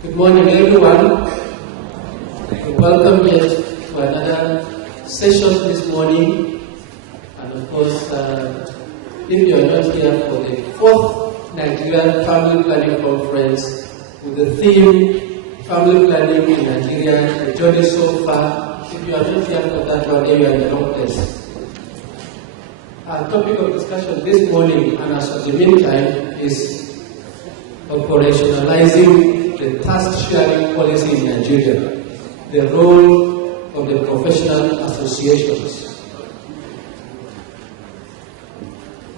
Good morning, everyone. Welcome yet to another session this morning. And of course, if you are not here for the 4th Nigerian Family Planning Conference with the theme Family Planning in Nigeria, the journey so far, if you are not here for that one, then you are in the wrong place. Our topic of discussion this morning, and as of the meantime, is operationalizing the task sharing policy in Nigeria, the role of the professional associations.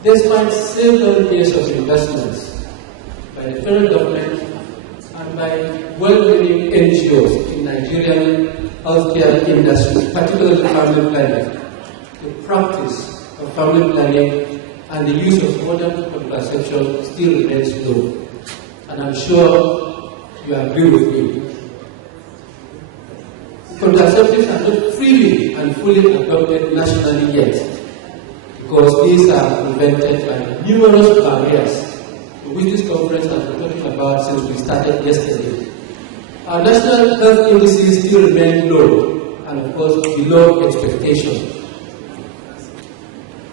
Despite several years of investments by the federal government and by well-meaning NGOs in Nigerian healthcare industry, particularly family planning, the practice of family planning and the use of modern contraception still remains low. And I'm sure you agree with me. Contraceptives are not freely and fully adopted nationally yet, because these are prevented by numerous barriers, which this conference has been talking about since we started yesterday. Our national health indices still remain low, and of course below expectation.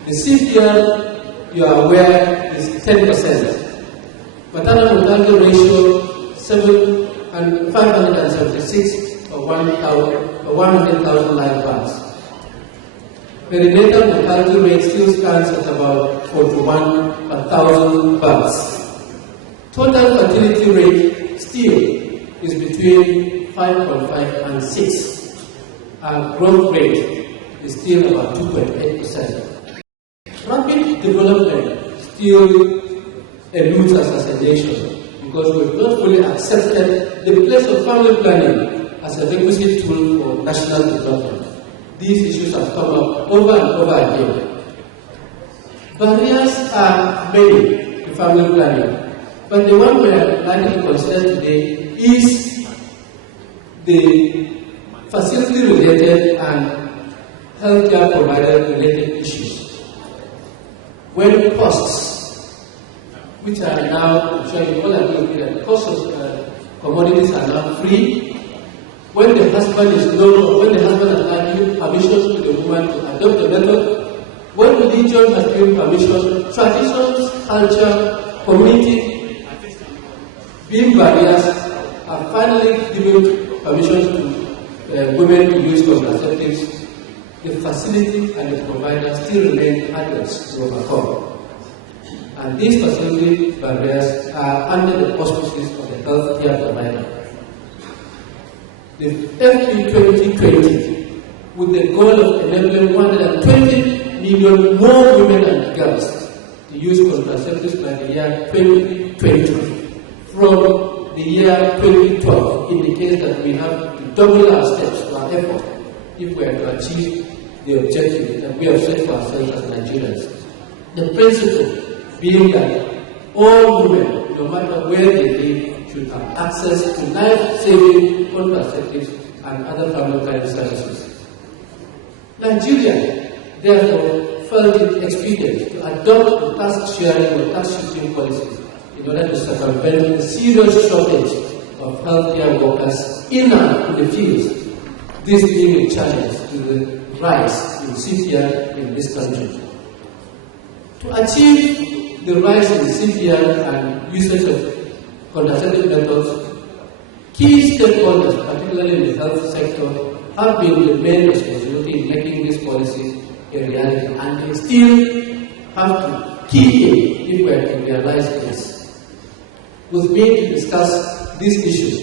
The CPR, you are aware, is 10%. Maternal mortality ratio 576 or 100,000 live births. Perinatal mortality rate still stands at about 41 per 1,000 births. Total fertility rate still is between 5.5 and 6. Our growth rate is still about 2.8%. Rapid development still eludes us as a nation, because we have not fully accepted the place of family planning as a requisite tool for national development. These issues have come up over and over again. Barriers are many to family planning, but the one we are likely to consider today is the facility-related and healthcare provider-related issues. When costs, which are now, I'm sure you all agree with me, that the cost of commodities are now free. When the husband is when the husband has given permission to the woman to adopt the method, when religion has given permission, traditions, culture, community, being barriers, are finally given permission to women to use contraceptives, the facility and the provider still remain hurdles to overcome. And these facility barriers are under the auspices of the healthcare provider. The FP 2020, with the goal of enabling 120 million more women and girls to use contraceptives by the year 2020, from the year 2012, indicates that we have to double our steps, our effort, if we are to achieve the objective that we have set for ourselves as Nigerians. The principle being that all women, no matter where they live, should have access to life-saving contraceptives and other family planning services. Nigeria, therefore, felt it expedient to adopt the task sharing or task shifting policies in order to circumvent the serious shortage of healthcare workers in and in the fields, this being a challenge to the rise in CPR in this country. To achieve the rise in CPR and usage of contraceptive methods, key stakeholders, particularly in the health sector, have been the main responsibility in making this policy a reality, and they still have to key in if we are to realize this. With me to discuss these issues,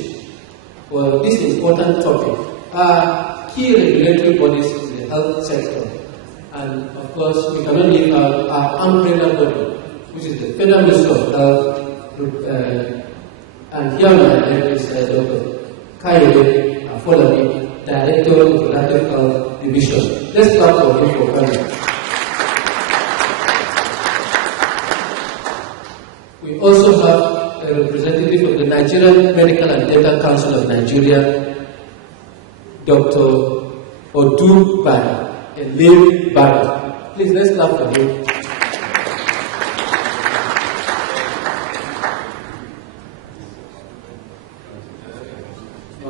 or this important topic, are key regulatory bodies in the health sector. And of course, we cannot leave out our umbrella body, which is the Federal Ministry of Health, and here on my left is Dr. Kayode Afolabi, Director of the Reproductive Health Division. Let's clap for him for coming. We also have a representative of the Nigerian Medical and Dental Council of Nigeria, Dr. Odubai Barry. Please, let's clap for him.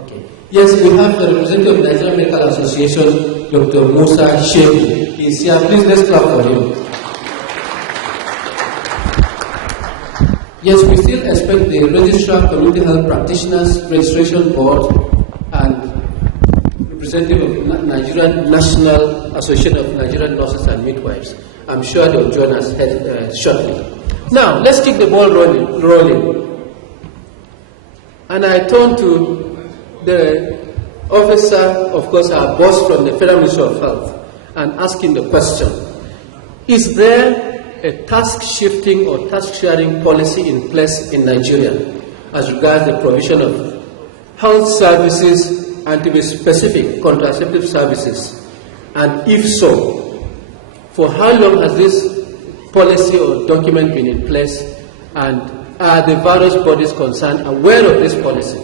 Okay. Yes, we have the representative of the Nigerian Medical Association, Dr. Musa Shehu. He's here. Please, let's clap for him. Yes, we still expect the Registrar Community Health Practitioners Registration Board and representative of Nigerian National Association of Nigerian Nurses and Midwives. I'm sure they'll join us shortly. Now, let's keep the ball rolling. And I turn to the officer, of course, our boss from the Federal Ministry of Health, and asking the question, is there a task shifting or task sharing policy in place in Nigeria as regards the provision of health services and, to be specific, contraceptive services? And if so, for how long has this policy or document been in place, and are the various bodies concerned aware of this policy?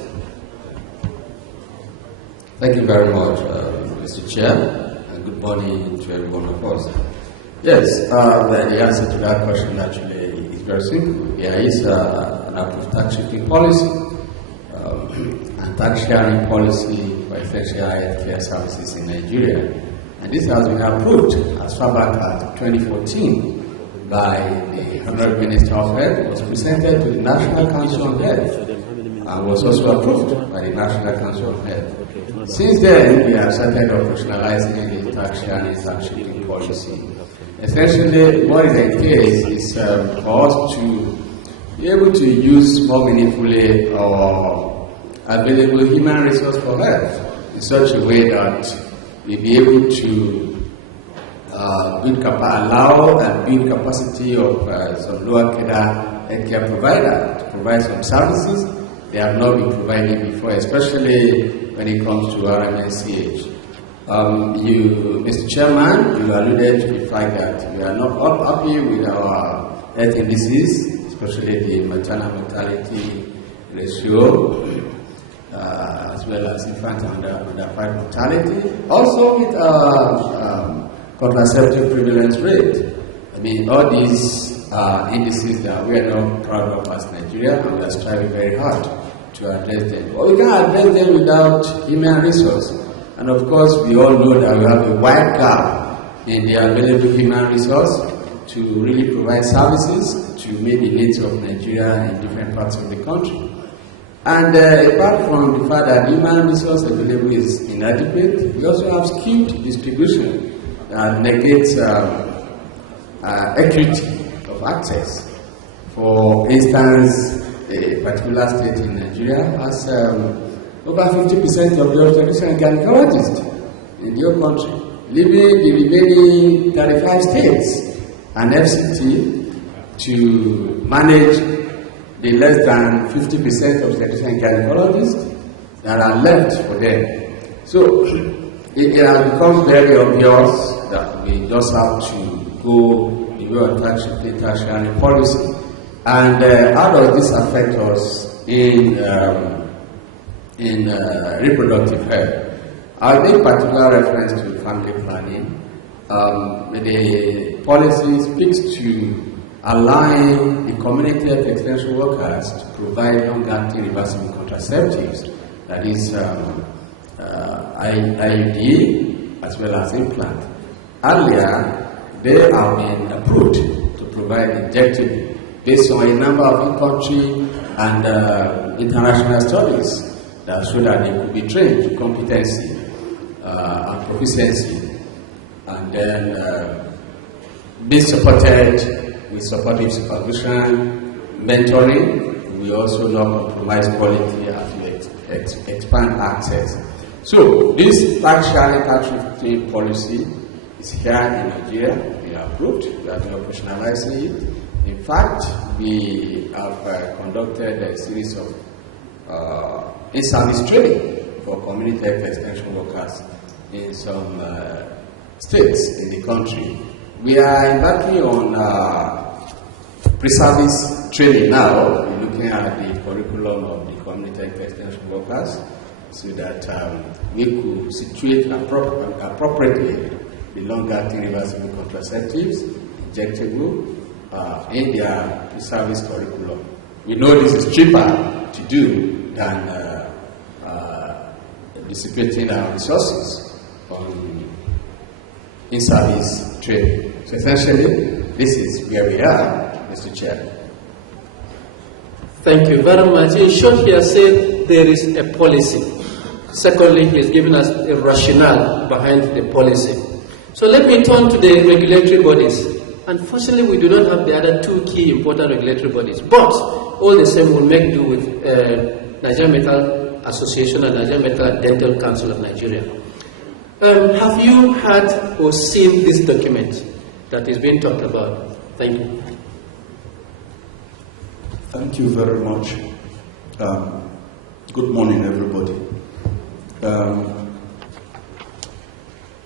Thank you very much, Mr. Chair, and good morning to every one of us. Yes, the answer to that question actually is very simple. There is an approved tax shifting policy and tax sharing policy for essential healthcare services in Nigeria. And this has been approved as far back as 2014 by the Honorable Minister of Health, was presented to the National Council on Health, and was also approved by the National Council on Health. Since then, we have started operationalizing the tax sharing tax shifting policy. Essentially, what it entails is for us to be able to use more meaningfully our available human resource for health in such a way that we'll be able to allow and build capacity of some lower cadre healthcare provider to provide some services they have not been providing before, especially when it comes to RMNCH. Mr. Chairman, you alluded to the fact that we are not all happy with our health indices, especially the maternal mortality ratio, as well as infant under 5 mortality. Also with contraceptive prevalence rate. I mean, all these indices that we are not proud of as Nigeria, and we are striving very hard to address them. But we can't address them without human resource. And of course, we all know that we have a wide gap in the available human resource to really provide services to meet the needs of Nigeria in different parts of the country. And apart from the fact that human resource available is inadequate, we also have skewed distribution that negates equity of access. For instance, a particular state in Nigeria has over 50% of the obstetrician gynecologists in your country, leaving the remaining 35 states and FCT to manage the less than 50% of obstetrician gynecologists that are left for them. So it has become very obvious that we just have to go the way of tax sharing policy. And how does this affect us in reproductive health? I'll make particular reference to family planning. The policy speaks to allowing the community health extension workers to provide long-acting reversible contraceptives, that is IUD as well as implant. Earlier, they have been approved to provide injectable based on a number of in-country and international studies that show that they could be trained to competency and proficiency, and then be supported with supportive supervision, mentoring. We also not compromise quality as we expand access. So this tax sharing tax shifting policy is here in Nigeria. We are approved. We are operationalizing it. In fact, we have conducted a series of in-service training for community health extension workers in some states in the country. We are embarking on pre-service training now. We're looking at the curriculum of the community health extension workers so that we could situate appropriately the long-acting reversible contraceptives, injectable, in their pre-service curriculum. We know this is cheaper to do than dissipating our resources on in-service training. So essentially, this is where we are, Mr. Chair. Thank you very much. In short, he has said there is a policy. Secondly, he has given us a rationale behind the policy. So let me turn to the regulatory bodies. Unfortunately, we do not have the other two key important regulatory bodies, but all the same will make do with Nigerian Medical Association and Nigerian Medical Dental Council of Nigeria. Have you had or seen this document that is being talked about? Thank you. Thank you very much. Good morning, everybody.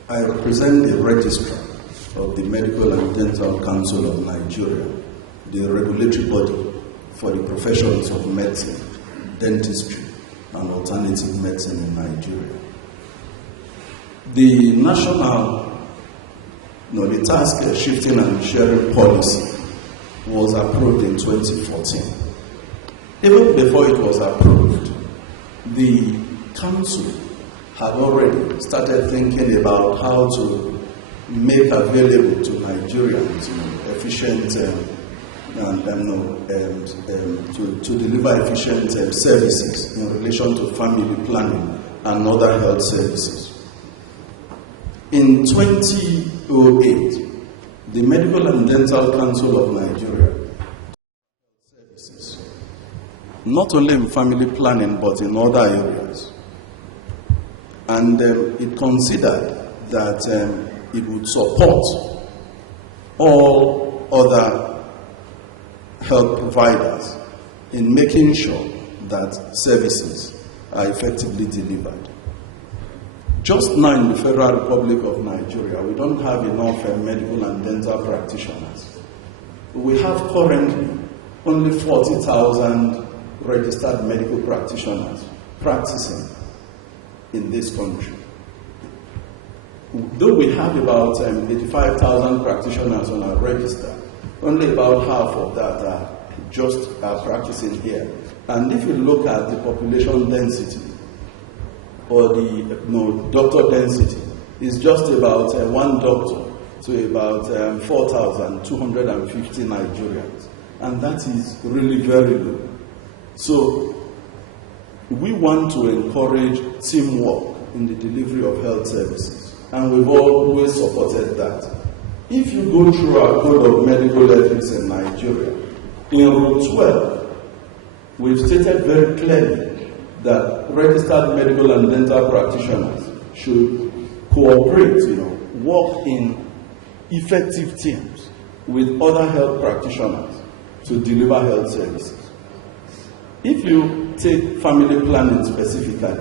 I represent the registrar of the Medical and Dental Council of Nigeria, the regulatory body for the professions of medicine, dentistry, and alternative medicine in Nigeria. The national, the task shifting and sharing policy was approved in 2014. Even before it was approved, the council had already started thinking about how to make available to Nigerians efficient to deliver efficient services in relation to family planning and other health services. In 2008, the Medical and Dental Council of Nigeria services, not only in family planning but in other areas. And it considered that it would support all other health providers in making sure that services are effectively delivered. Just now in the Federal Republic of Nigeria, we don't have enough medical and dental practitioners. We have currently only 40,000 registered medical practitioners practicing in this country. Though we have about 85,000 practitioners on our register, only about half of that are practicing here. And if you look at the population density or the doctor density, it's just about one doctor to about 4,250 Nigerians. And that is really very low. So we want to encourage teamwork in the delivery of health services, and we've always supported that. If you go through our Code of Medical Ethics in Nigeria, in Rule 12, we've stated very clearly that registered medical and dental practitioners should cooperate, work in effective teams with other health practitioners to deliver health services. If you take family planning specifically,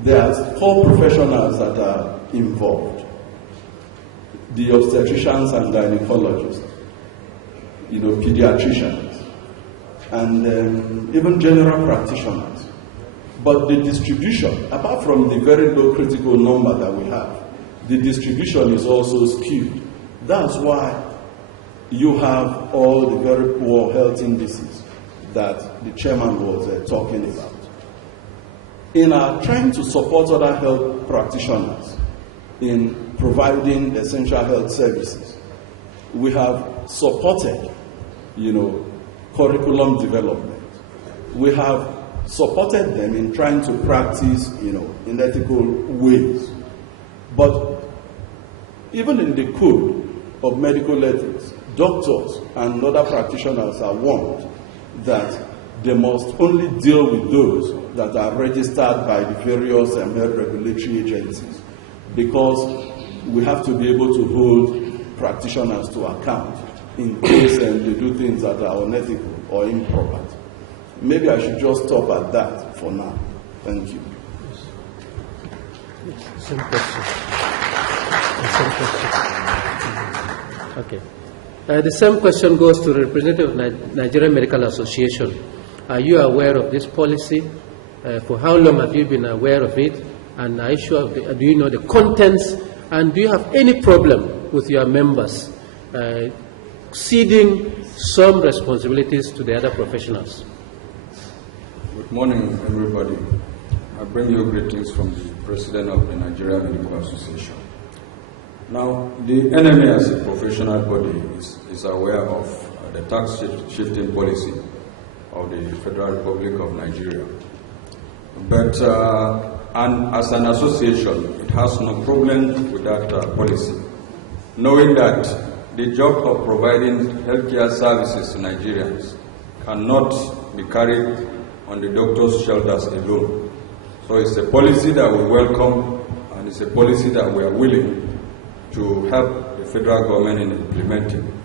there are 4 professionals that are involved. The obstetricians and gynecologists, pediatricians, and even general practitioners. But the distribution, apart from the very low critical number that we have, the distribution is also skewed. That's why you have all the very poor health indices that the chairman was talking about. In our trying to support other health practitioners in providing essential health services, we have supported, curriculum development. We have supported them in trying to practice, in ethical ways. But even in the Code of Medical Ethics, doctors and other practitioners are warned that they must only deal with those that are registered by the various health regulatory agencies, because we have to be able to hold practitioners to account in case they do things that are unethical or improper. Maybe I should just stop at that for now. Thank you. Same question. Okay. The same question goes to the representative of Nigerian Medical Association. Are you aware of this policy? For how long have you been aware of it? And are you sure do you know the contents? And do you have any problem with your members ceding some responsibilities to the other professionals? Good morning, everybody. I bring you greetings from the President of the Nigeria Medical Association. Now, the NMA as a professional body is aware of the tax shifting policy of the Federal Republic of Nigeria. But and as an association, it has no problem with that policy, knowing that the job of providing healthcare services to Nigerians cannot be carried on the doctor's shoulders alone. So it's a policy that we welcome, and it's a policy that we are willing to help the federal government in implementing.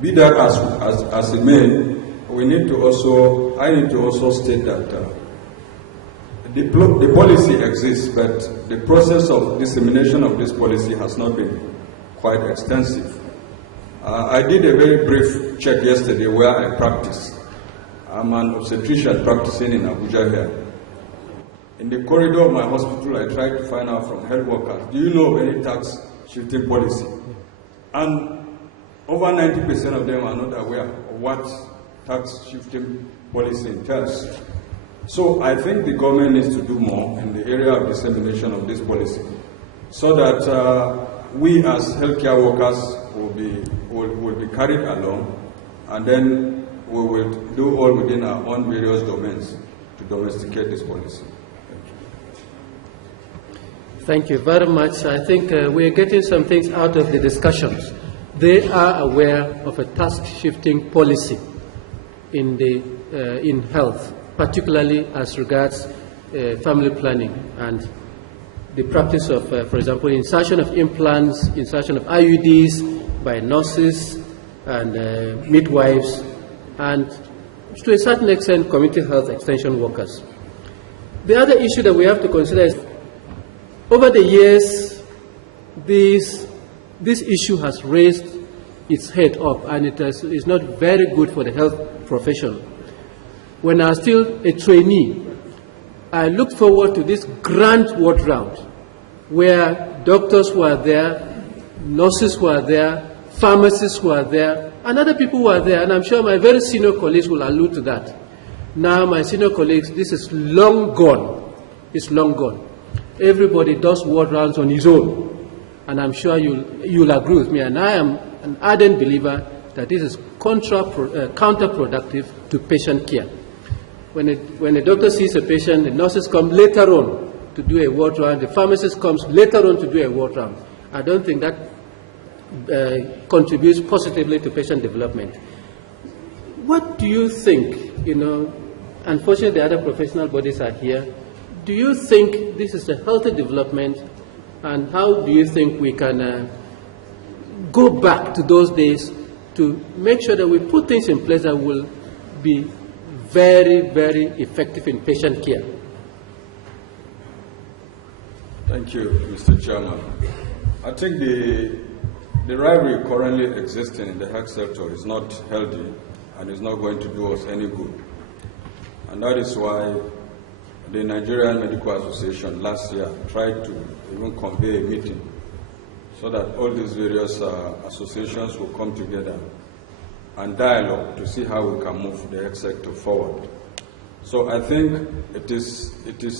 Be that as it may, I need to also state that the policy exists, but the process of dissemination of this policy has not been quite extensive. I did a very brief check yesterday where I practice. I'm an obstetrician practicing in Abuja here. In the corridor of my hospital, I tried to find out from health workers, do you know of any tax shifting policy? And over 90% of them are not aware of what tax shifting policy entails. So I think the government needs to do more in the area of dissemination of this policy, so that we as healthcare workers will be carried along, and then we will do all within our own various domains to domesticate this policy. Thank you very much. I think we're getting some things out of the discussions. They are aware of a task-shifting policy in health, particularly as regards family planning and the practice of, for example, insertion of implants, insertion of IUDs by nurses and midwives, and to a certain extent, community health extension workers. The other issue that we have to consider is, over the years, this issue has raised its head up, and it is not very good for the health profession. When I was still a trainee, I looked forward to this grand ward round where doctors were there, nurses were there, pharmacists were there, and other people were there, and I'm sure my very senior colleagues will allude to that. Now, my senior colleagues, this is long gone. It's long gone. Everybody does ward rounds on his own, and I'm sure you'll agree with me, and I am an ardent believer that this is counterproductive to patient care. When a doctor sees a patient, the nurses come later on to do a ward round, the pharmacist comes later on to do a ward round. I don't think that contributes positively to patient development. What do you think, unfortunately the other professional bodies are here, do you think this is a healthy development, and how do you think we can go back to those days to make sure that we put things in place that will be very, very effective in patient care? Thank you, Mr. Chairman. I think the rivalry currently existing in the health sector is not healthy and is not going to do us any good. And that is why the Nigerian Medical Association last year tried to even convey a meeting so that all these various associations will come together and dialogue to see how we can move the health sector forward. So I think it is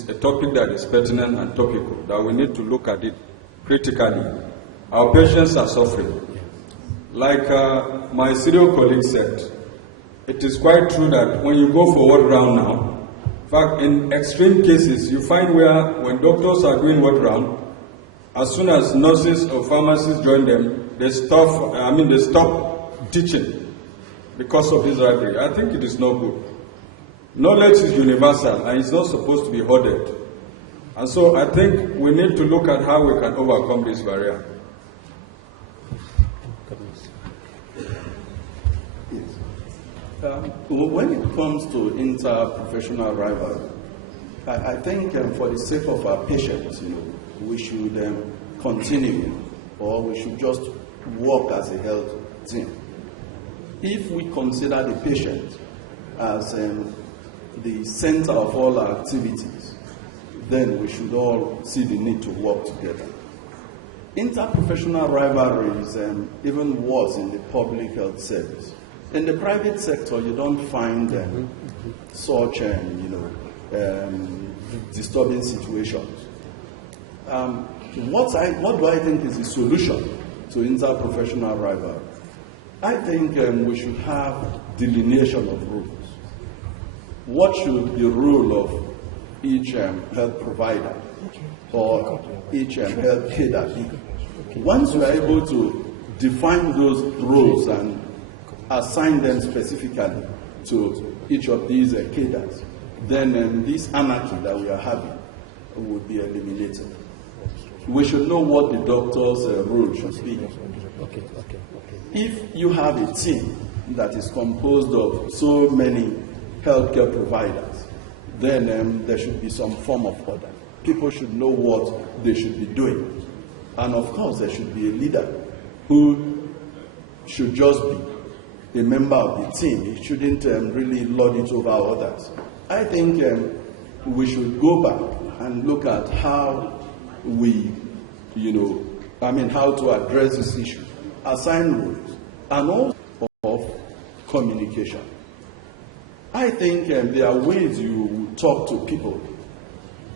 a topic that is pertinent and topical, that we need to look at it critically. Our patients are suffering. Like my senior colleague said, it is quite true that when you go for ward round now, in fact, in extreme cases, you find where when doctors are doing ward round, as soon as nurses or pharmacists join them, they stop teaching because of this rivalry. I think it is no good. Knowledge is universal and it's not supposed to be hoarded. And so I think we need to look at how we can overcome this barrier. When it comes to interprofessional rivalry, I think for the sake of our patients, we should continue, or we should just work as a health team. If we consider the patient as the center of all our activities, then we should all see the need to work together. Interprofessional rivalry is even worse in the public health service. In the private sector, you don't find such disturbing situations. What do I think is the solution to interprofessional rivalry? I think we should have delineation of rules. What should the role of each health provider or each health cadre be? Once you are able to define those roles and assign them specifically to each of these cadres, then this anarchy that we are having will be eliminated. We should know what the doctor's role should be. If you have a team that is composed of so many healthcare providers, then there should be some form of order. People should know what they should be doing. And of course, there should be a leader who should just be a member of the team. He shouldn't really lord it over others. I think we should go back and look at how we, how to address this issue, assign rules, and also of communication. I think there are ways you will talk to people.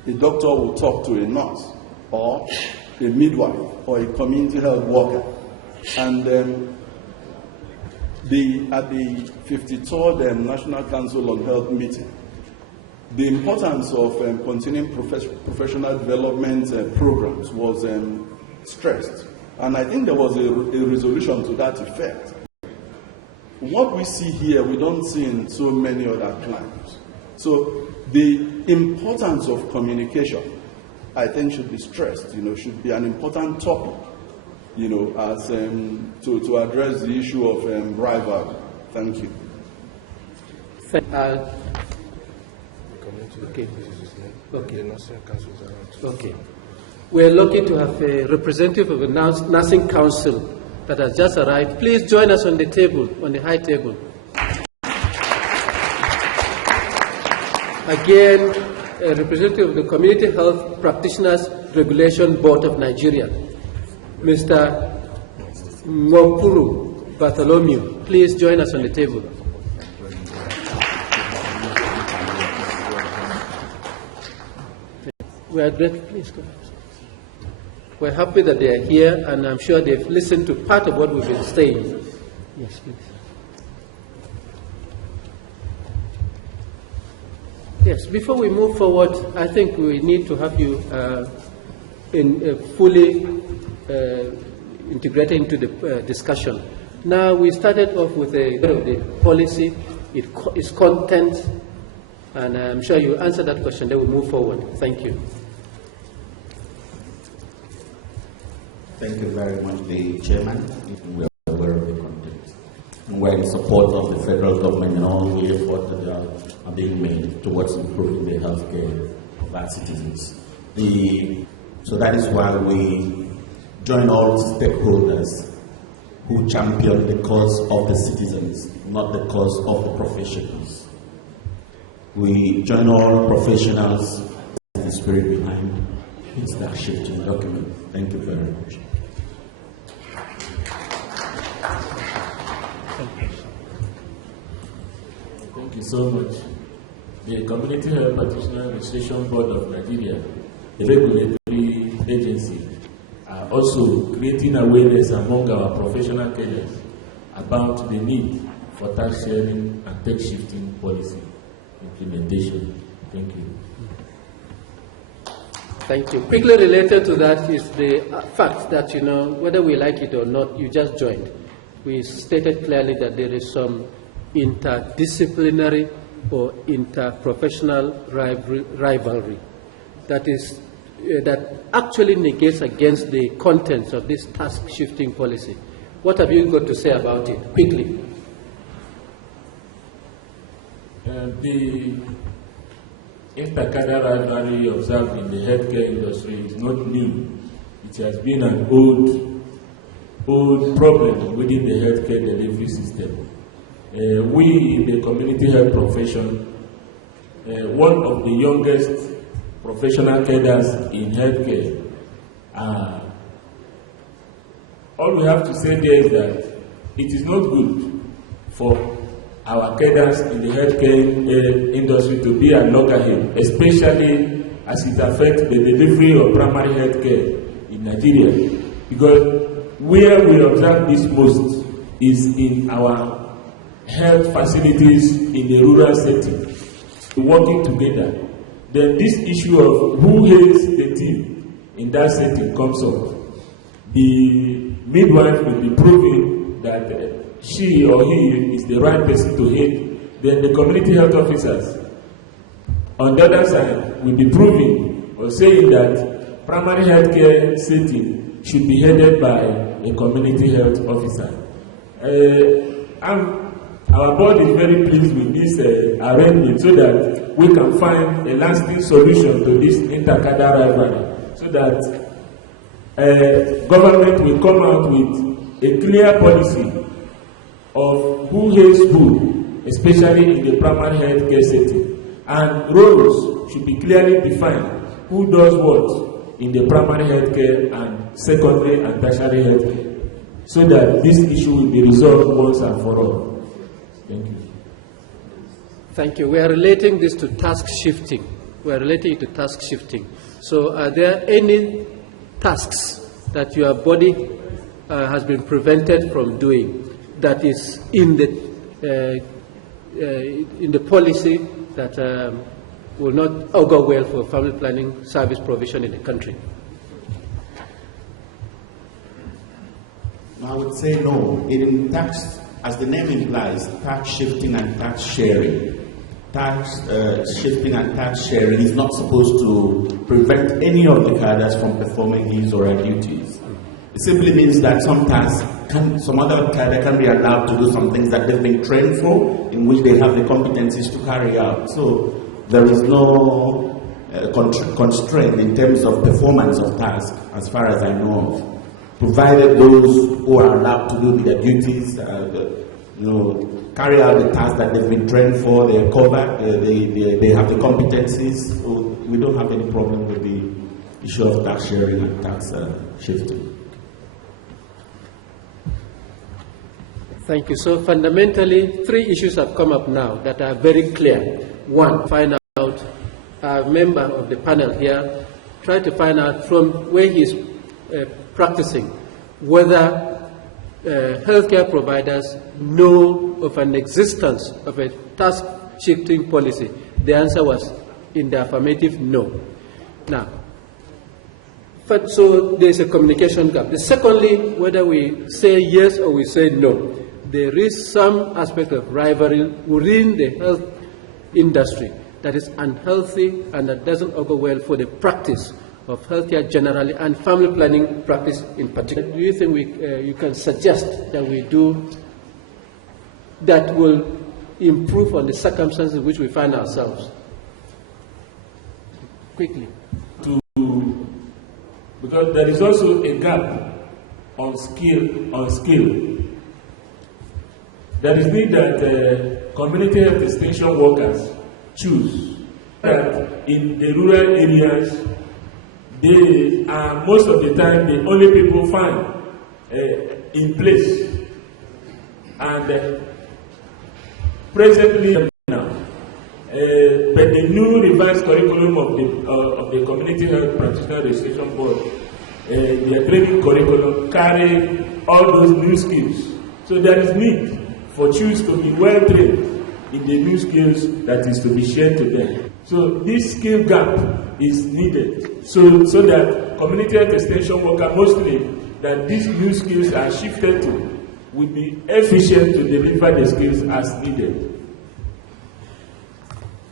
A doctor will talk to a nurse, or a midwife, or a community health worker. And at the 53rd National Council on Health meeting, the importance of continuing professional development programs was stressed. And I think there was a resolution to that effect. What we see here, we don't see in so many other climes. So the importance of communication, I think, should be stressed, should be an important topic, as to address the issue of rivalry. Thank you. Okay. We are lucky to have a representative of the Nursing Council that has just arrived. Please join us on the table, on the high table. Again, a representative of the Community Health Practitioners Regulation Board of Nigeria, Mr. Mwapuru Bartholomew. Please join us on the table. We are grateful. Please go ahead. We're happy that they are here, and I'm sure they've listened to part of what we've been saying. Yes, please. Yes, before we move forward, I think we need to have you fully integrated into the discussion. Now, we started off with the policy, its content, and I'm sure you answer that question, then we'll move forward. Thank you. Thank you very much, the Chairman. We are aware of the content. And we're in support of the federal government and all the efforts that are being made towards improving the health care of our citizens. So that is why we join all stakeholders who champion the cause of the citizens, not the cause of the professionals. We join all professionals in the spirit behind that shifting document. Thank you very much. Thank you so much. The Community Health Practitioner Registration Board of Nigeria, the regulatory agency, are also creating awareness among our professional cadres about the need for tax sharing and tax shifting policy implementation. Thank you. Thank you. Quickly related to that is the fact that, whether we like it or not, you just joined. We stated clearly that there is some interdisciplinary or interprofessional rivalry that actually negates against the contents of this task shifting policy. What have you got to say about it? Quickly. The intercadre rivalry observed in the healthcare industry is not new. It has been an old problem within the healthcare delivery system. We in the community health profession, one of the youngest professional cadres in healthcare, all we have to say there is that it is not good for our cadres in the healthcare industry to be at loggerhead, especially as it affects the delivery of primary health care in Nigeria. Because where we observe this most is in our health facilities in the rural setting, working together. Then this issue of who heads the team in that setting comes up. The midwife will be proving that she or he is the right person to head. Then the community health officers on the other side will be proving or saying that primary health care setting should be headed by a community health officer. Our board is very pleased with this arrangement so that we can find a lasting solution to this intercadre rivalry, so that government will come out with a clear policy of who heads who, especially in the primary health care setting. And roles should be clearly defined, who does what in the primary health care and secondary and tertiary health care, so that this issue will be resolved once and for all. Thank you. Thank you. We are relating this to task shifting. So are there any tasks that your body has been prevented from doing that is in the policy that will not augur well for family planning service provision in the country? I would say no. In tax, as the name implies, tax shifting and tax sharing. Tax shifting and tax sharing is not supposed to prevent any of the cadres from performing his or her duties. It simply means that some other cadre can be allowed to do some things that they've been trained for, in which they have the competencies to carry out. So there is no constraint in terms of performance of tasks, as far as I know of. Provided those who are allowed to do their duties, carry out the tasks that they've been trained for, they are covered, they have the competencies. So we don't have any problem with the issue of tax sharing and tax shifting. Thank you. So fundamentally, three issues have come up now that are very clear. One, find out, a member of the panel here, try to find out from where he's practicing whether healthcare providers know of an existence of a task shifting policy. The answer was in the affirmative, no. Now, so there's a communication gap. Secondly, whether we say yes or we say no, there is some aspect of rivalry within the health industry that is unhealthy and that doesn't augur well for the practice of healthcare generally and family planning practice in particular. Do you think you can suggest that we do that will improve on the circumstances in which we find ourselves? Quickly. Because there is also a gap on skill. There is need that community health extension workers choose that in the rural areas, they are most of the time the only people found in place. And presently now, but the new revised curriculum of the Community Health Practitioner Registration Board, their training curriculum carry all those new skills. So there is need for CHUs to be well trained in the new skills that is to be shared to them. So this skill gap is needed so that community health extension worker mostly that these new skills are shifted to will be efficient to deliver the skills as needed.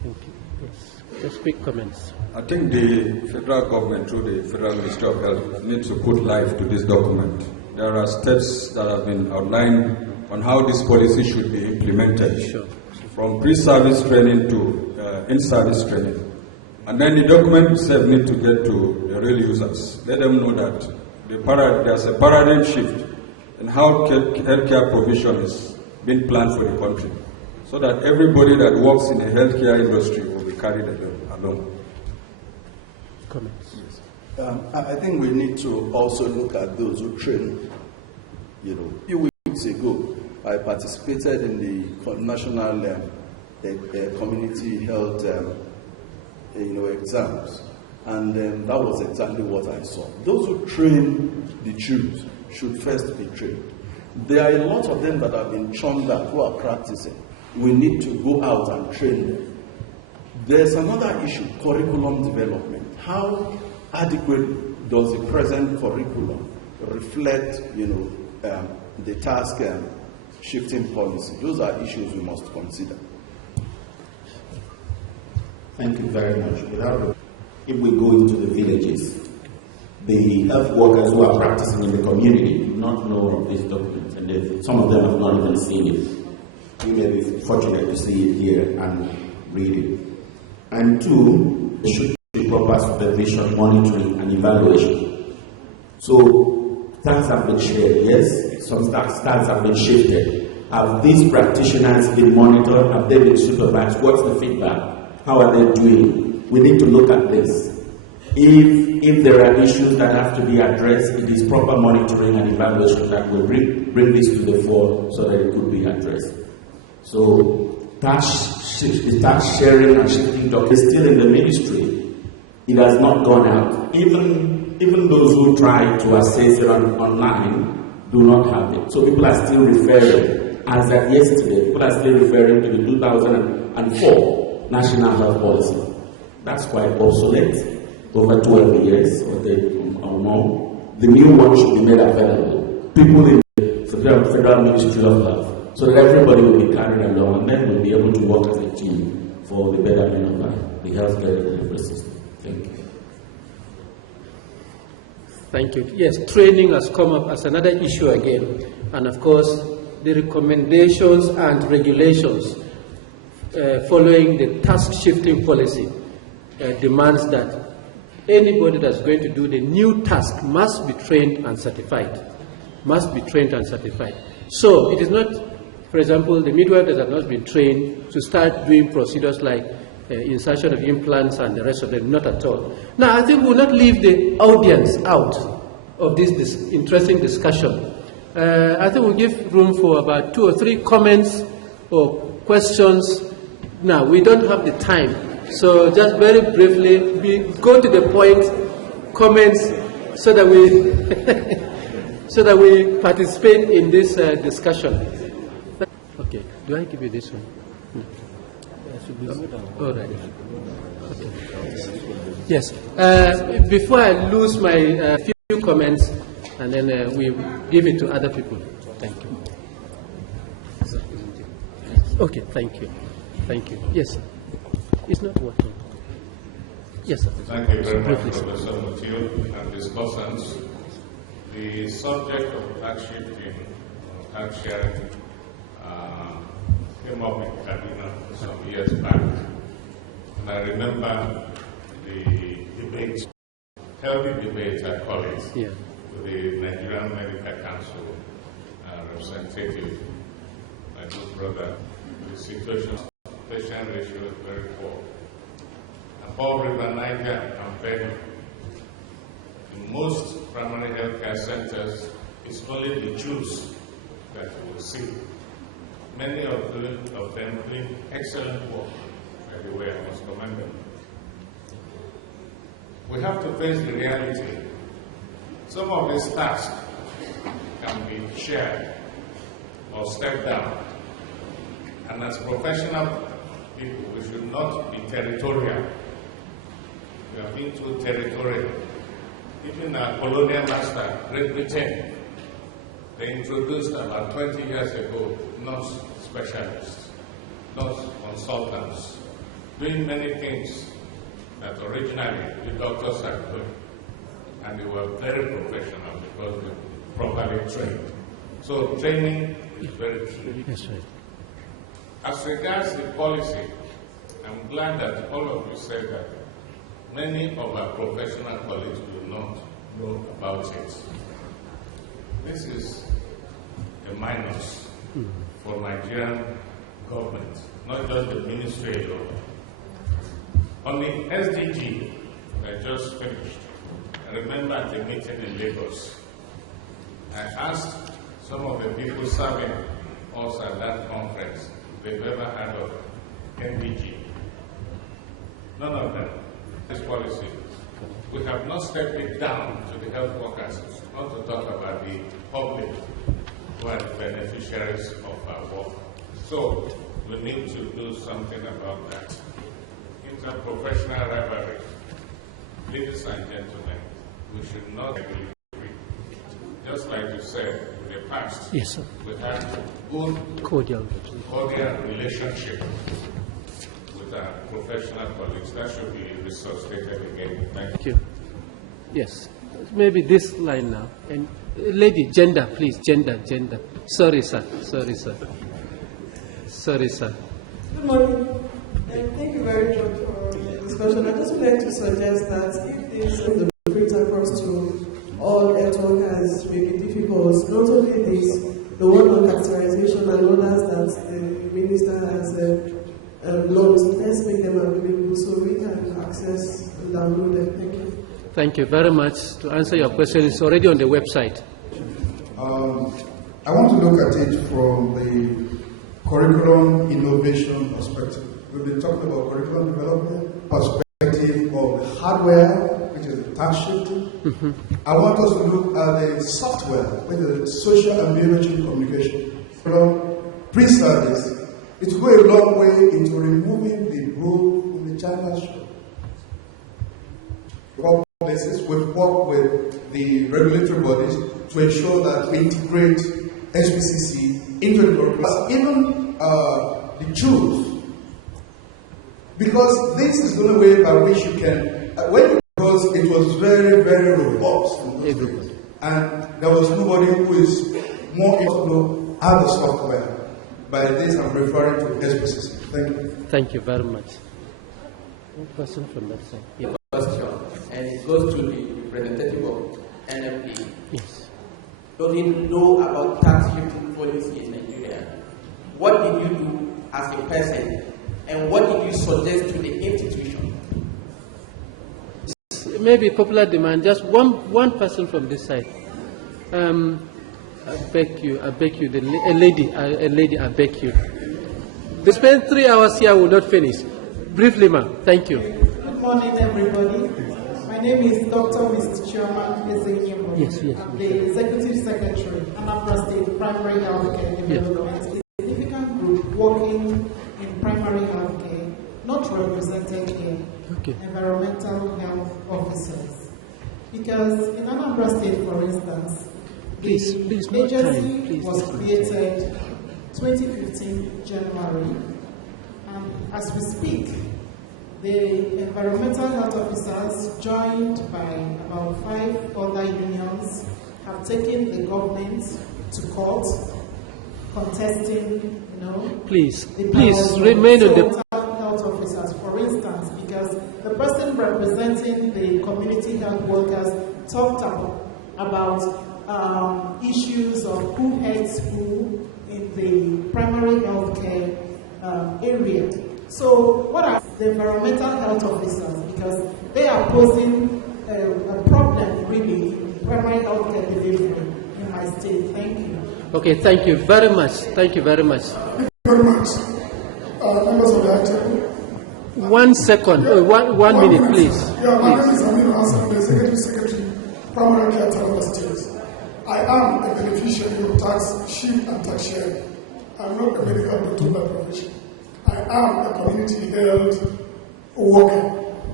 Thank you. Just quick comments. I think the federal government, through the Federal Ministry of Health, needs to put life to this document. There are steps that have been outlined on how this policy should be implemented, Sure. from pre-service training to in-service training. And then the document itself needs to get to the real users. Let them know that there's a paradigm shift in how healthcare provision is being planned for the country, so that everybody that works in the healthcare industry will be carried along. Comments. I think we need to also look at those who train. A few weeks ago, I participated in the national community health exams, and that was exactly what I saw. Those who train the Jews should first be trained. There are a lot of them that have been churned out who are practicing. We need to go out and train them. There's another issue, curriculum development. How adequate does the present curriculum reflect, the task shifting policy? Those are issues we must consider. Thank you very much. If we go into the villages, the health workers who are practicing in the community do not know of these documents, and some of them have not even seen it. We may be fortunate to see it here and read it. And two, there should be proper supervision, monitoring, and evaluation. So, tasks have been shared, yes, some tasks have been shifted. Have these practitioners been monitored? Have they been supervised? What's the feedback? How are they doing? We need to look at this. If there are issues that have to be addressed, it is proper monitoring and evaluation that will bring this to the fore so that it could be addressed. So, the task sharing and shifting documents is still in the ministry. It has not gone out. Even those who try to access it online do not have it. So people are still referring, as of yesterday, people are still referring to the 2004 National Health Policy. That's quite obsolete. Over 12 years or more. The new one should be made available. People in the Federal Ministry of Health, so that everybody will be carried along, and then we'll be able to work as a team for the betterment of the healthcare delivery system. Thank you. Thank you. Yes, training has come up as another issue again. And of course, the recommendations and regulations following the task shifting policy demands that anybody that's going to do the new task must be trained and certified. Must be trained and certified. So it is not, for example, the midwife that has not been trained to start doing procedures like insertion of implants and the rest of them, not at all. Now, I think we'll not leave the audience out of this interesting discussion. I think we'll give room for about 2 or 3 comments or questions. Now, we don't have the time, so just very briefly, go to the point, comments, so that we so that we participate in this discussion. Okay, do I give you this one? All right. Okay. Yes. Before I lose my few comments, and then we give it to other people. Thank you. Okay. Thank you. Thank you. Yes. It's not working. Yes, sir. Thank you very much, Professor Mutio and discussants. The subject of tax shifting, tax sharing, came up in Kaduna some years back. And I remember the debate, healthy debate, I call it, with the Nigerian Medical Council representative, my good brother. The situation patient ratio is very poor. And Paul River, Niger, and Benue, in most primary healthcare centers, it's only the Jews that you will see. Many of them doing excellent work. By the way, I must commend them. We have to face the reality. Some of these tasks can be shared or stepped down. And as professional people, we should not be territorial. We have been too territorial. Even our colonial master, Great Britain, they introduced about 20 years ago nurse specialists, nurse consultants, doing many things that originally the doctors are doing. And they were very professional because they were properly trained. So training is very key. That's right. As regards the policy, I'm glad that all of you said that many of our professional colleagues do not know about it. This is a minus for Nigerian government, not just the ministry alone. On the SDG, I just finished. I remember at the meeting in Lagos, I asked some of the people serving us at that conference they've ever heard of NDG. None of them. This policy. We have not stepped it down to the health workers, not to talk about the public who are the beneficiaries of our work. So we need to do something about that. Interprofessional rivalry. Ladies and gentlemen, we should not agree. Just like you said, in the past, Yes, sir. we had good Cordial. relationship with our professional colleagues. That should be resuscitated again. Thank you. Thank you. Yes. Maybe this line now. And lady, gender, please. Gender. Sorry, sir. Good morning, and thank you very much for the discussion. I just would like to suggest that if this is the filter across to all health workers may be difficult, not only this, the one on categorization and others that the minister has launched, let's make them available so we can access and download them. Thank you. Thank you very much. To answer your question, it's already on the website. I want to look at it from the curriculum innovation perspective. We've been talking about curriculum development, perspective of the hardware, which is the task shifting. I want us to look at the software, which is the social and biometric communication. From pre-service, it will go a long way into removing the rule in the China show. We've worked with the regulatory bodies to ensure that we integrate HPCC into the curriculum, even the tools. Because this is the only way by which you can, because it was very, very robust in those days. And there was nobody who is more able to know how the software. By this, I'm referring to HPCC. Thank you. Thank you very much. One person from that side. Yeah. Question, and it goes to the representative of NFP. Yes. Does he know about tax shifting policy in Nigeria? What did you do as a person, and what did you suggest to the institution? Maybe popular demand. Just one person from this side. I beg you. A lady. I beg you. We spend 3 hours here. Will not finish. Briefly, ma'am. Thank you. Good morning, everybody. My name is Dr. Mr. Chairman Ezenyemo. Yes. I'm the Executive Secretary, Anambra State Primary Healthcare Development. A significant group working in primary healthcare, not represented here. Okay. Environmental health officers. Because in Anambra State, for instance, the agency was created 2015 January, and as we speak, the environmental health officers, joined by about 5 other unions, have taken the government to court, contesting, Please remain on the health officers, for instance, because the person representing the community health workers talked about issues of who heads who in the primary healthcare area. So what are the environmental health officers? Because they are posing a problem really in primary healthcare delivery in my state. Thank you. Okay, thank you very much. Thank you very much. Thank you very much. Members of the active. 1 second, 1 minute, please. Yeah, my name is Aminu Hassan, the Executive Secretary, Primary Care Taraba State. I am a beneficiary of tax shift and tax sharing. I'm not a medical doctor by profession. I am a community health worker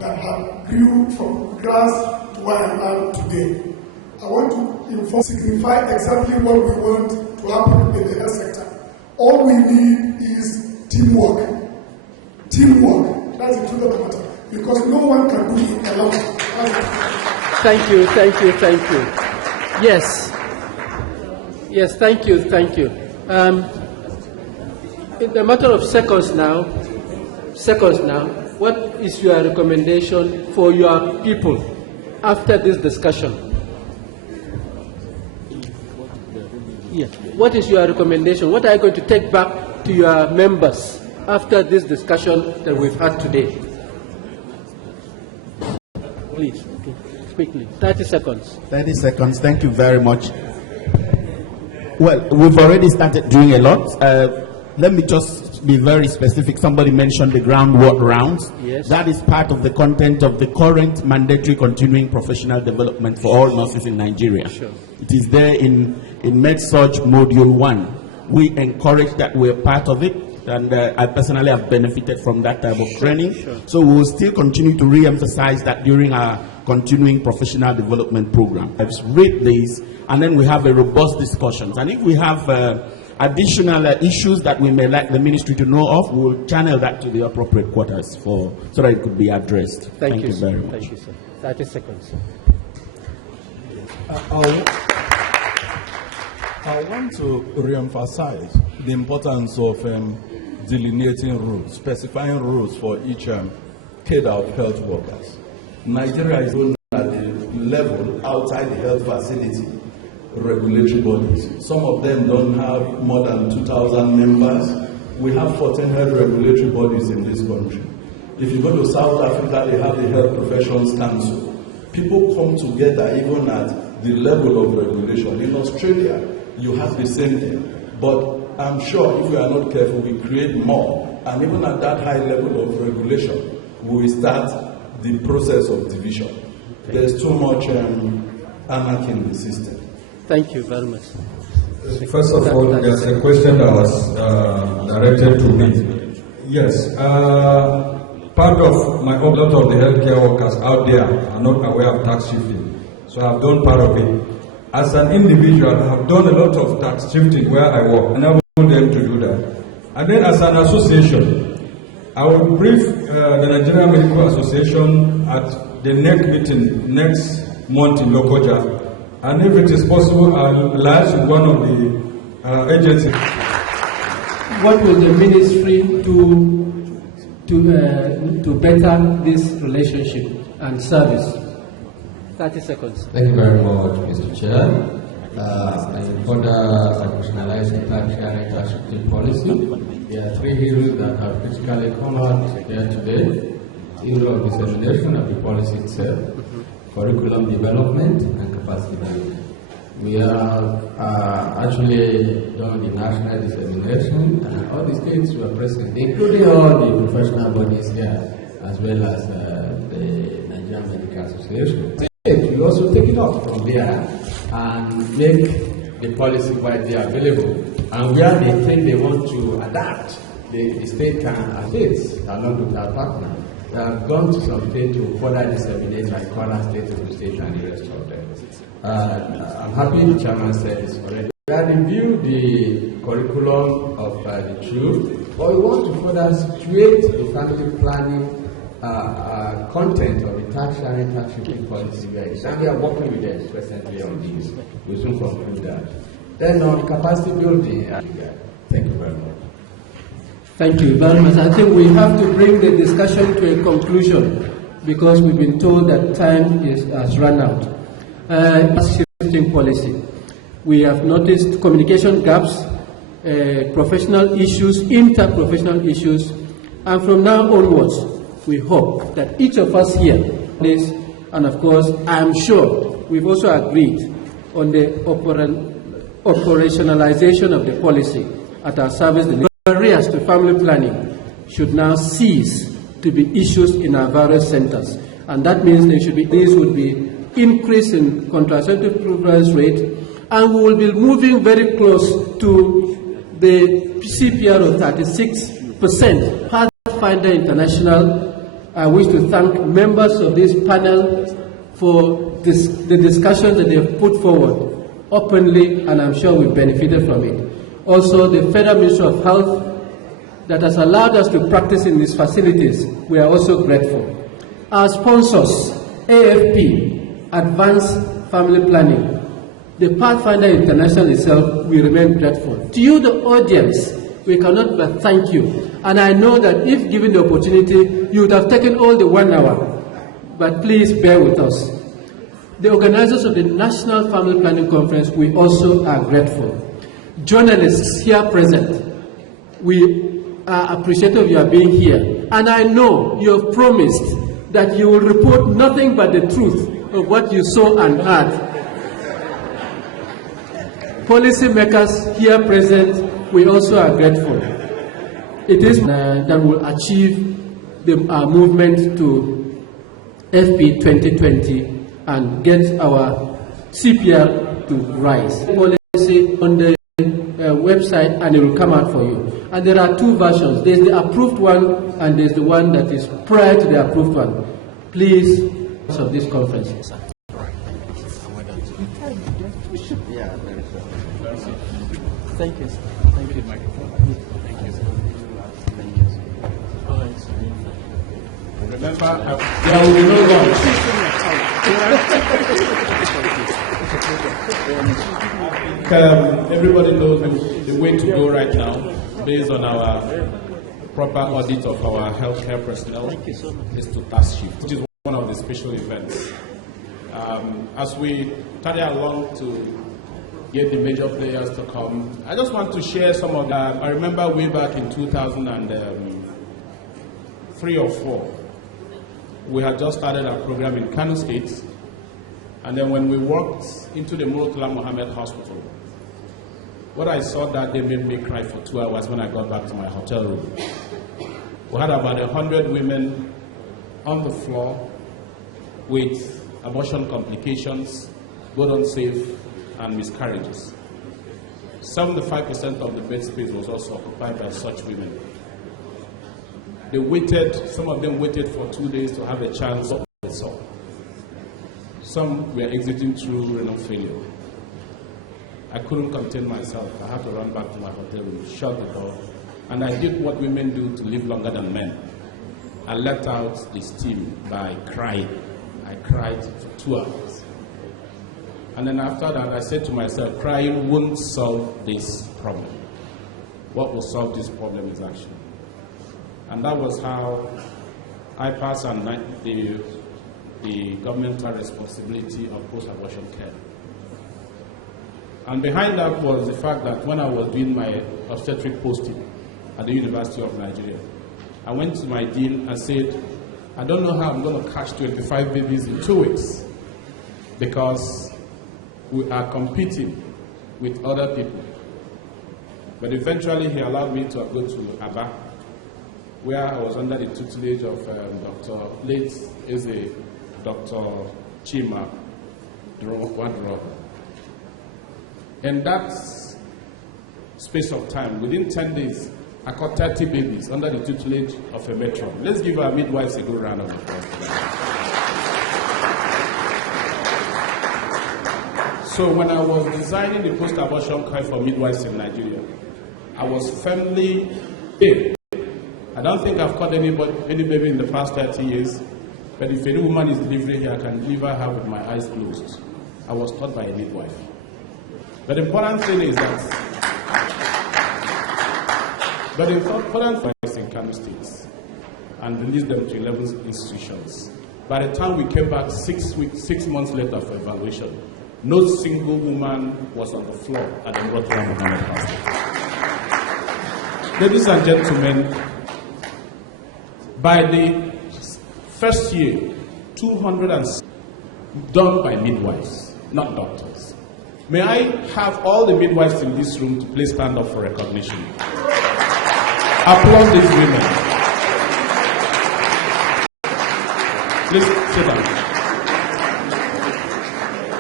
that have grew from grass to where I am today. I want to signify exactly what we want to happen in the health sector. All we need is teamwork. Teamwork. That's the truth of the matter. Because no one can do it alone. Thank you. Yes, thank you. In the matter of seconds now, what is your recommendation for your people after this discussion? Yeah. What is your recommendation? What are you going to take back to your members after this discussion that we've had today? Please, quickly, 30 seconds. 30 seconds, thank you very much. Well, we've already started doing a lot. Let me just be very specific. Somebody mentioned the groundwork rounds. Yes. That is part of the content of the current mandatory continuing professional development for all nurses in Nigeria. Sure. It is there in MedSurg Module 1. We encourage that. We're part of it. And I personally have benefited from that type of training. Sure. So we will still continue to re-emphasize that during our continuing professional development program. Let's read these, and then we have a robust discussions. And if we have additional issues that we may like the ministry to know of, we will channel that to the appropriate quarters so that it could be addressed. Thank you very much. Thank you, sir. 30 seconds. I want to re-emphasize the importance of delineating rules, specifying rules for each cadre of health workers. Nigeria is at the level outside the health facility regulatory bodies. Some of them don't have more than 2,000 members. We have 14 health regulatory bodies in this country. If you go to South Africa, they have the Health Professions Council. People come together even at the level of regulation. In Australia, you have the same thing. But I'm sure if we are not careful, we create more. And even at that high level of regulation, we will start the process of division. There's too much anarchy in the system. Thank you very much. First of all, there's a question that was directed to me. Yes, part of a lot of the healthcare workers out there are not aware of tax shifting. So I've done part of it. As an individual, I've done a lot of tax shifting where I work, and I want them to do that. And then as an association, I will brief the Nigerian Medical Association at the next meeting next month in Lokoja. And if it is possible, I'll liaise with one of the agencies. What will the ministry do to better this relationship and service? 30 seconds. Thank you very much, Mr. Chair. I further additionalize the tax sharing tax shifting policy. There are three issues that have critically come out here today: issue of dissemination of the policy itself, curriculum development, and capacity building. We have actually done the national dissemination, and all the states were present, including all the professional bodies here, as well as the Nigerian Medical Association. We also take it up from there and make the policy widely available. And where they think they want to adapt, the state can assist along with our partner. They have gone to some states to further disseminate, like Kwara State, Ogun State, and the rest of them. I'm happy the chairman said this already. We have reviewed the curriculum of the truth, but we want to further create the family planning content of the tax sharing, tax shifting policy guides. And we are working with them presently on this. We'll soon conclude that. Then on capacity building, thank you very much. Thank you very much. I think we have to bring the discussion to a conclusion because we've been told that time has run out. Shifting policy. We have noticed communication gaps, professional issues, interprofessional issues, and from now onwards, we hope that each of us here, and of course, I am sure we've also agreed on the operationalization of the policy at our service. The barriers to family planning should now cease to be issues in our various centers, and that means these would be increase in contraceptive prevalence rate, and we will be moving very close to the CPR of 36%. Pathfinder International, I wish to thank members of this panel for the discussions that they have put forward openly, and I'm sure we benefited from it. Also, the Federal Ministry of Health that has allowed us to practice in these facilities, we are also grateful. Our sponsors, AFP, Advanced Family Planning, the Pathfinder International itself, we remain grateful. To you, the audience, we cannot but thank you. And I know that if given the opportunity, you would have taken all the 1 hour. But please bear with us. The organizers of the National Family Planning Conference, we also are grateful. Journalists here present, we are appreciative of your being here. And I know you have promised that you will report nothing but the truth of what you saw and heard. policymakers here present, we also are grateful. It is that will achieve the movement to FP 2020 and get our CPR to rise. Policy on the website, and it will come out for you. And there are two versions. There's the approved one and there's the one that is prior to the approved one. Please, of this conference. Thank you. Thank you, Mike. Thank you. Remember, there will be no lunch. Everybody knows the way to go right now, based on our proper audit of our healthcare personnel, is to task shift, which is one of the special events. As we carry along to get the major players to come, I just want to share some of that. I remember way back in 2003 or 4, we had just started our program in Kano State, and then when we walked into the Murtala Mohammed Hospital, what I saw that day made me cry for 2 hours when I got back to my hotel room. We had about 100 women on the floor with abortion complications, both unsafe and miscarriages. 75% of the bed space was also occupied by such women. They waited, some of them waited for 2 days to have a chance of result. Some were exiting through renal failure. I couldn't contain myself. I had to run back to my hotel room, shut the door, and I did what women do to live longer than men. I let out the steam by crying. I cried for 2 hours. And then after that, I said to myself, crying won't solve this problem. What will solve this problem is action. And that was how I passed on the governmental responsibility of post-abortion care. And behind that was the fact that when I was doing my obstetric posting at the University of Nigeria, I went to my dean and said, I don't know how I'm going to catch 25 babies in 2 weeks, because we are competing with other people. But eventually he allowed me to go to Aba, where I was under the tutelage of Dr. Chima Wadro. In that space of time, within 10 days, I caught 30 babies under the tutelage of a matron. Let's give our midwives a good round of applause. So when I was designing the post-abortion care for midwives in Nigeria, I was firmly in. I don't think I've caught any baby in the past 30 years, but if any woman is delivering here, I can deliver her with my eyes closed. I was taught by a midwife. But the important thing is that, in Kano State and released them to 11 institutions. By the time we came back 6 months later for evaluation, no single woman was on the floor at the Murtala Mohammed Hospital. Ladies and gentlemen, by the first year, 200 done by midwives, not doctors. May I have all the midwives in this room to please stand up for recognition? Applaud these women. Please sit down.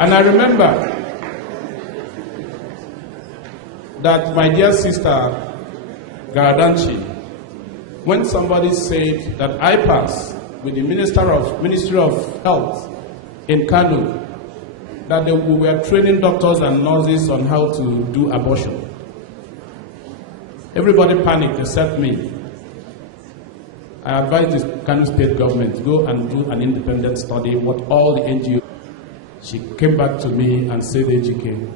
And I remember that my dear sister Garadanchi, when somebody said that I pass with the Ministry of Health in Kano, that we were training doctors and nurses on how to do abortion. Everybody panicked except me. I advised the Kano State government to go and do an independent study, what all the NGOs. She came back to me and said, Ejike,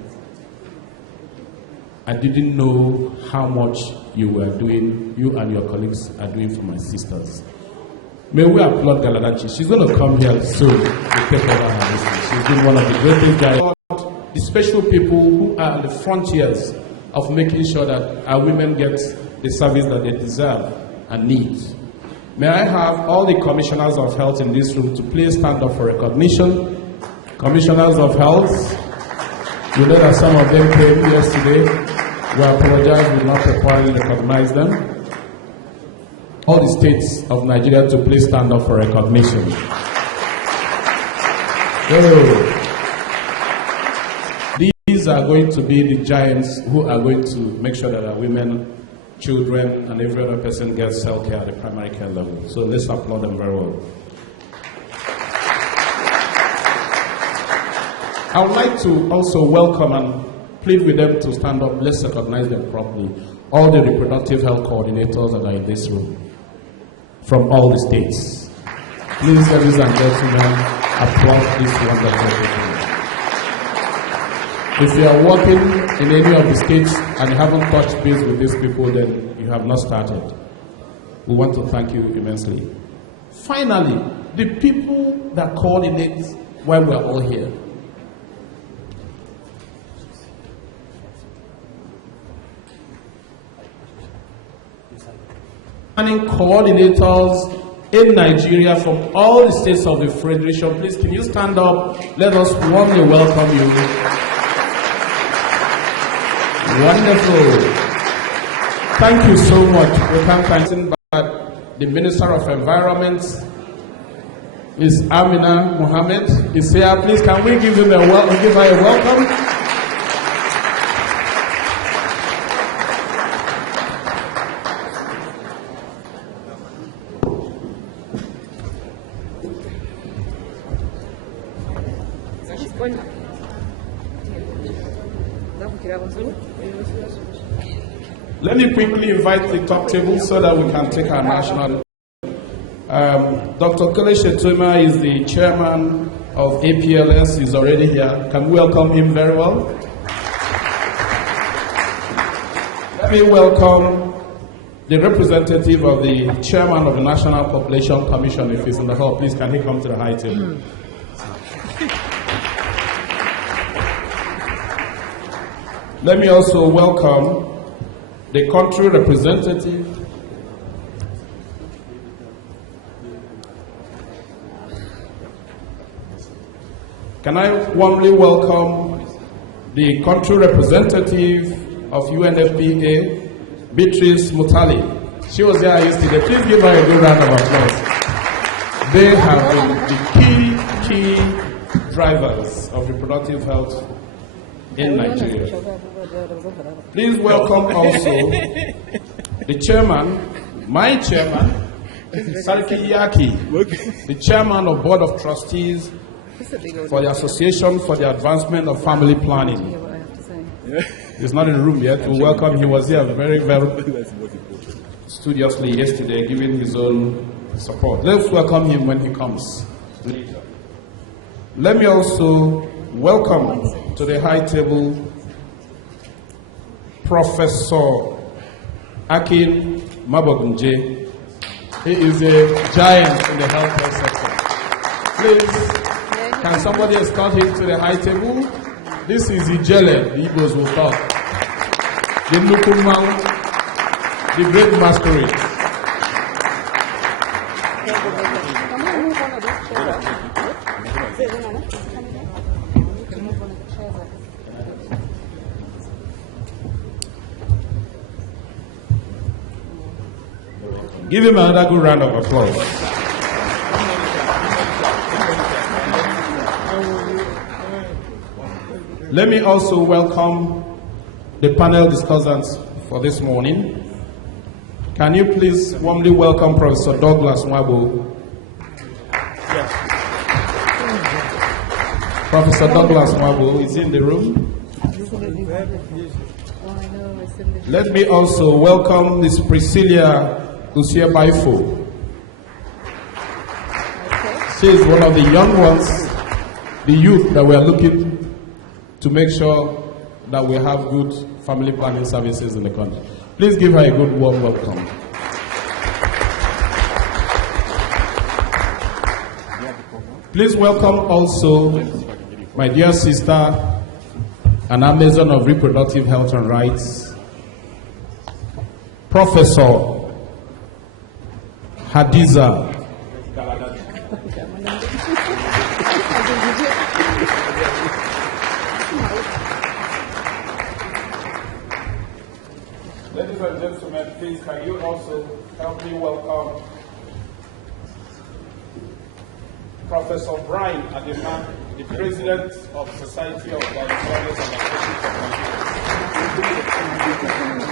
I didn't know how much you were doing, you and your colleagues are doing for my sisters. May we applaud Galadachi. She's going to come here soon to take over her business. She's been one of the greatest guys. The special people who are on the frontiers of making sure that our women get the service that they deserve and need. May I have all the commissioners of health in this room to please stand up for recognition. Commissioners of health, We know that some of them came yesterday. We apologize, we not properly recognize them. All the states of Nigeria to please stand up for recognition. These are going to be the giants who are going to make sure that our women, children, and every other person gets health care at the primary care level. So let's applaud them very well. I would like to also welcome and plead with them to stand up. Let's recognize them properly. All the reproductive health coordinators that are in this room from all the states. Please, ladies and gentlemen, applaud this wonderful people. If you are working in any of the states and you haven't touched base with these people, then you have not started. We want to thank you immensely. Finally, the people that coordinate while we are all here. Coordinators in Nigeria from all the states of the Federation, please can you stand up? Let us warmly welcome you. Wonderful. Thank you so much. We can't thank the Minister of Environment, Ms. Amina Mohammed, is here. Please can we give her a welcome? Let me quickly invite the top table so that we can take our national. Dr. Kele Shettima is the chairman of APLS. He's already here. Can we welcome him very well? Let me welcome the representative of the chairman of the National Population Commission. If he's in the hall, please can he come to the high table? Let me also welcome the country representative Can I warmly welcome the country representative of UNFPA, Beatrice Mutali. She was here yesterday. Please give her a good round of applause. They have been the key drivers of reproductive health in Nigeria. Please welcome also the chairman, my chairman, Sarki Yaki, the chairman of Board of Trustees for the Association for the Advancement of Family Planning. He's not in the room yet. We welcome. He was here very, very studiously yesterday, giving his own support. Let's welcome him when he comes later. Let me also welcome to the high table Professor Akin Mabogunje. He is a giant in the healthcare sector. Please, can somebody escort him to the high table? This is Ijele, the Igbos will talk. The Nukumang, the great masquerade. Give him another good round of applause. Let me also welcome the panel discussants for this morning. Can you please warmly welcome Professor Douglas Nwabo? Yes. Professor Douglas Nwabo is in the room. Let me also welcome Ms. Priscilla Lucia Baifo. She is one of the young ones, the youth that we are looking to make sure that we have good family planning services in the country. Please give her a good warm welcome. Please welcome also my dear sister, an Amazon of reproductive health and rights, Professor Hadiza please can you also help me welcome Professor Brian Adema, the President of Society of Gynecologists and Obstetrics of Nigeria.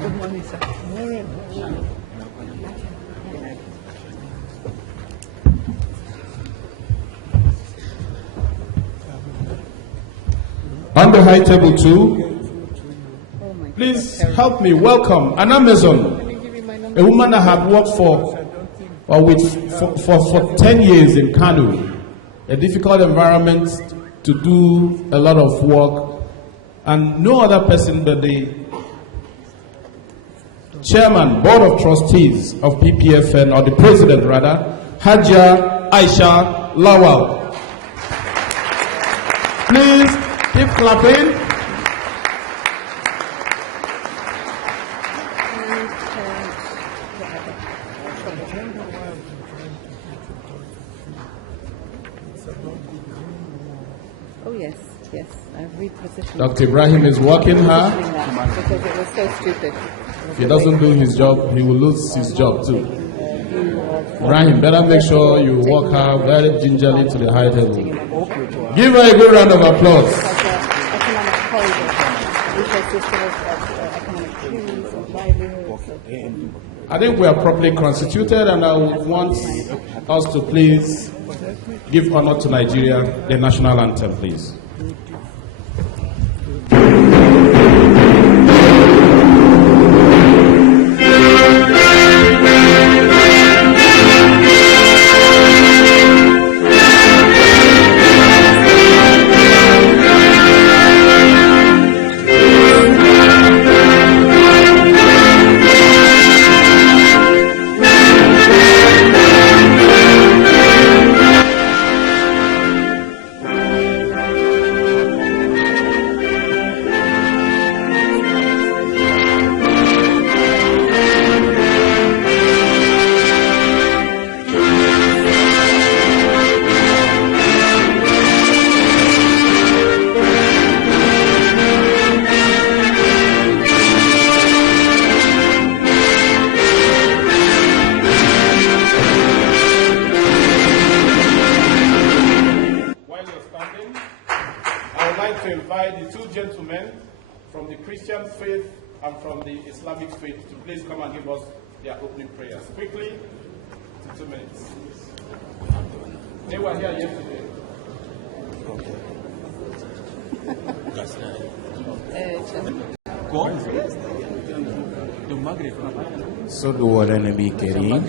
Good morning, sir. On the high table too, please help me welcome an Amazon, a woman I have worked for 10 years in Kano, a difficult environment to do a lot of work, and no other person but the Chairman, Board of Trustees of PPFN, or the President rather, Hajia Aisha Lawal. Please keep clapping. Oh yes, I've repositioned. Dr. Ibrahim is working her. Because it was so stupid. If he doesn't do his job, he will lose his job too. Ibrahim, better make sure you walk her very gingerly to the high table. Give her a good round of applause. I think we are properly constituted, and I would want us to please give honor to Nigeria, the national anthem, please. صلوا على النبي الكريم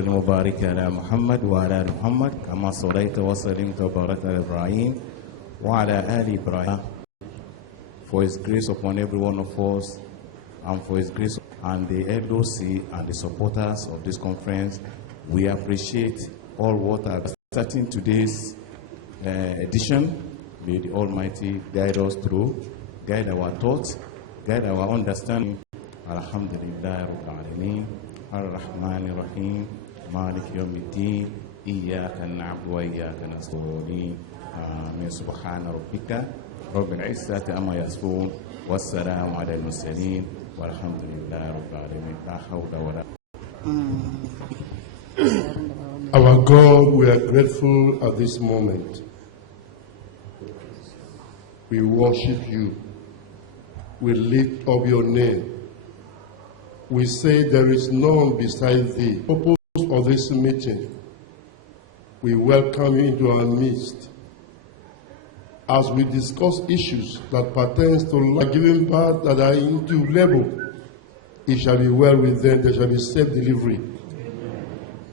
المبارك على محمد وعلى آل محمد كما صليت وسلمت وباركت على إبراهيم وعلى آل إبراهيم. For His grace upon every one of us, and for His grace and the LOC and the supporters of this conference, we appreciate all what are starting today's edition. May the Almighty guide us through, guide our thoughts, guide our understanding. Alhamdulillah Rabbil Alameen, Ar-Rahman Ar-Rahim, Malik Yawm Al-Din, Iyyaka na'budu wa iyyaka nasta'in. Amin. Subhana rabbika Rabbil Izzati amma yasifun, wassalamu ala al-mursalin, walhamdulillah Rabbil Alameen. La hawla wa la. Our God, we are grateful at this moment. We worship you. We lift up your name. We say there is none beside thee. The purpose of this meeting, we welcome you into our midst. As we discuss issues that pertains to life, giving birth that are into labor, it shall be well with them, there shall be safe delivery.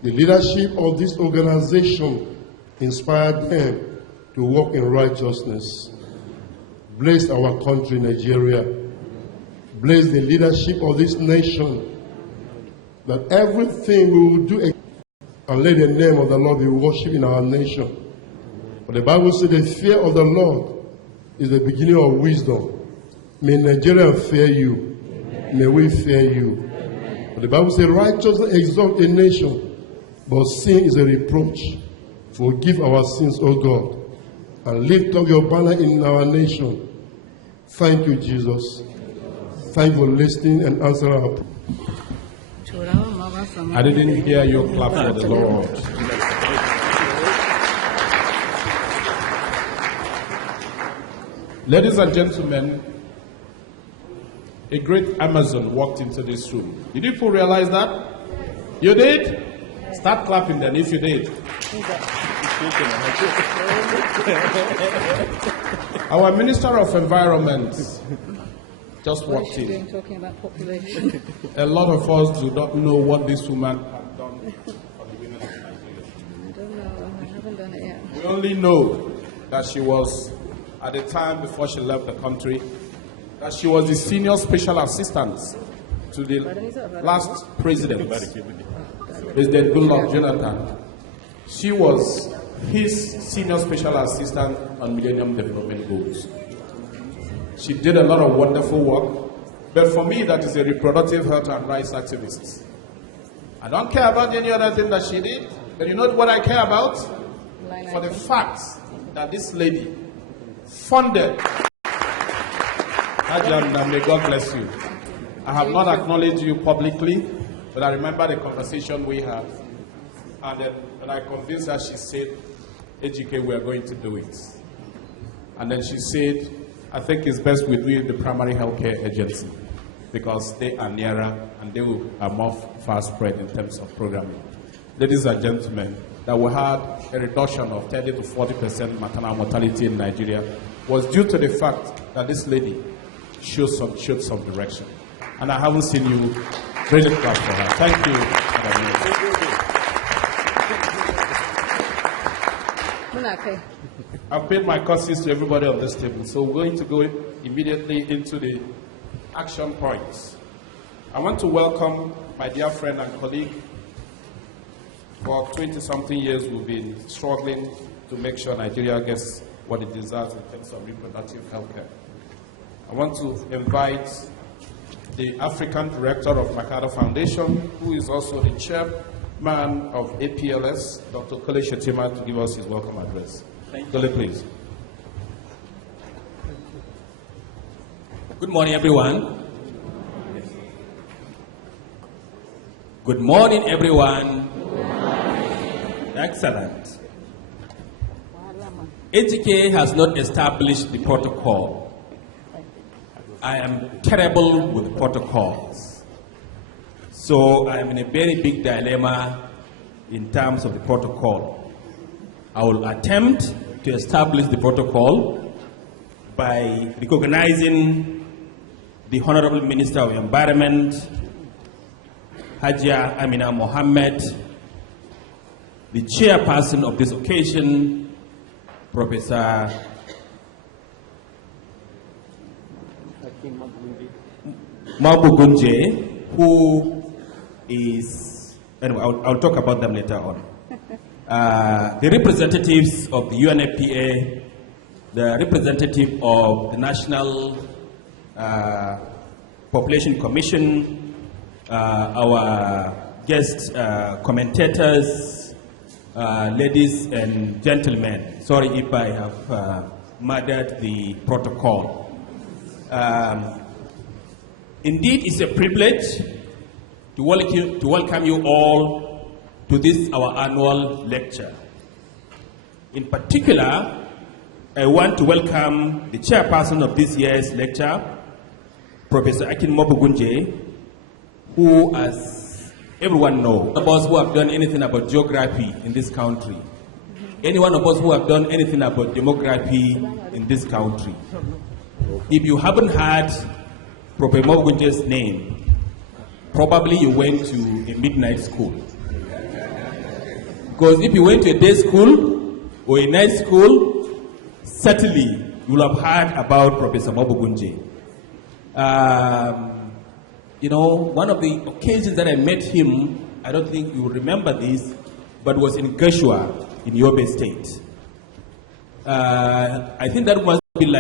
The leadership of this organization inspired them to walk in righteousness. Bless our country, Nigeria. Bless the leadership of this nation, that everything we will do, and let the name of the Lord be worshipped in our nation. For the Bible says the fear of the Lord is the beginning of wisdom. May Nigeria fear you. Amen. May we fear you. For the Bible says righteousness exalts a nation, but sin is a reproach. Forgive our sins, O God, and lift up your banner in our nation. Thank you, Jesus. Thank you for listening and answering our. I didn't hear you clap for the Lord. Ladies and gentlemen, a great Amazon walked into this room. Did you people realize that? You did? Start clapping then if you did. Our Minister of Environment just What walked is she in. doing talking about population? A lot of us do not know what this woman has done for the women of Nigeria. I don't know. I haven't done it yet. We only know that she was, at the time before she left the country, that she was the senior special assistant to the last president, President Goodluck Jonathan. She was his senior special assistant on Millennium Development Goals. She did a lot of wonderful work, but for me, that is a reproductive health and rights activist. I don't care about any other thing that she did, but you know what I care about? For the fact that this lady funded Ajanda, may God bless you. I have not acknowledged you publicly, but I remember the conversation we had. And then when I convinced her, she said, AGK, we are going to do it. And then she said, I think it's best we do it in the primary healthcare agency because they are nearer and they are more fast spread in terms of programming. Ladies and gentlemen, that we had a reduction of 30 to 40% maternal mortality in Nigeria was due to the fact that this lady showed some direction. And I haven't seen you really clap for her. Thank you, Madam Mayor. I've paid my courtesies to everybody on this table, so we're going to go immediately into the action points. I want to welcome my dear friend and colleague. For 20-something years, we've been struggling to make sure Nigeria gets what it deserves in terms of reproductive health care. I want to invite the African Director of Makada Foundation, who is also the chairman of APLS, Dr. Kole Shetima, to give us his welcome address. Kole, please. Good morning, everyone. Good morning, everyone. Excellent. AGK has not established the protocol. I am terrible with protocols. So I am in a very big dilemma in terms of the protocol. I will attempt to establish the protocol by recognizing the Honorable Minister of Environment, Hajia Amina Mohammed, the chairperson of this occasion, Professor Mabugunje, who is, anyway, I'll talk about them later on. The representatives of the UNFPA, the representative of the National Population Commission, our guest commentators, ladies and gentlemen. Sorry if I have murdered the protocol. Indeed, it's a privilege to welcome you all to this, our annual lecture. In particular, I want to welcome the chairperson of this year's lecture, Professor Akin Mobugunje, who, as everyone knows, of us who have done anything about geography in this country, any one of us who have done anything about demography in this country, if you haven't heard Professor Mobugunje's name, probably you went to a midnight school. Because if you went to a day school or a night school, certainly you will have heard about Professor Mobugunje. You know, one of the occasions that I met him, I don't think you will remember this, but was in Geshua in Yobe State. I think that must be like